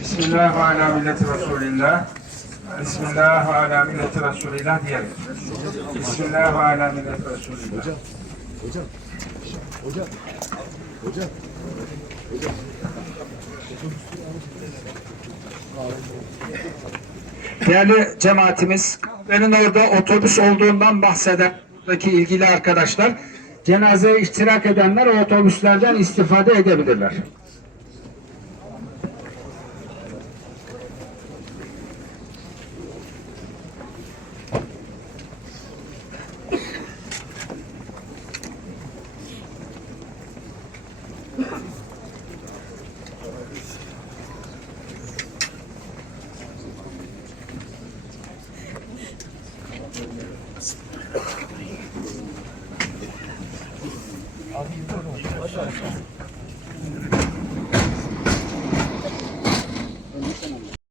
Bismillah ve ala milleti Resulillah. Bismillah ve ala milleti Resulillah diyelim. Bismillah ve ala milleti Resulillah. Hocam. Değerli cemaatimiz, kahvenin orada otobüs olduğundan bahseden buradaki ilgili arkadaşlar, cenazeye iştirak edenler o otobüslerden istifade edebilirler.